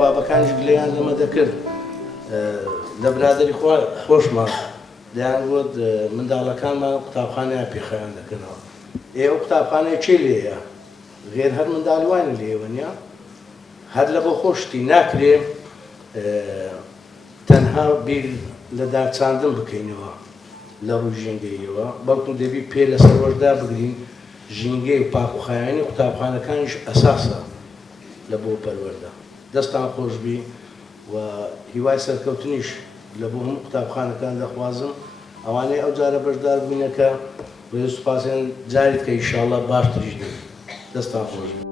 بابەکانیش گلەیان لەمە دەکرد لە برادری خۆشمان دەیان گوت منداڵەکانمان قوتابخانەیان پێخەیان دەکەنەوە ئێوە قوتابخانەیە چێ لێیە غێر هەر منداڵوانی لێوە نیە هەر لە بۆ خۆشتی ناکرێ تەنها بیر لە دارچاندن بکەینەوە لە ڕووی ژینگەیەوە بەڵکو دەبی پێ لەسەر وەردا بگرین ژینگەی و پاکوخایانی قوتابخانەکانیش ئەساسە لە بۆ پەروەردە دەستان خۆشبی و هیوای سەرکەوتنیش لە بۆ هەموو قوتابخانەکان دەخوازم ئەوانەی ئەو جارە بەشدار بووینەکە بۆ سوپاسیان جاریت کە ئینشاءڵڵا باشتریش دێت دەستان خۆشبی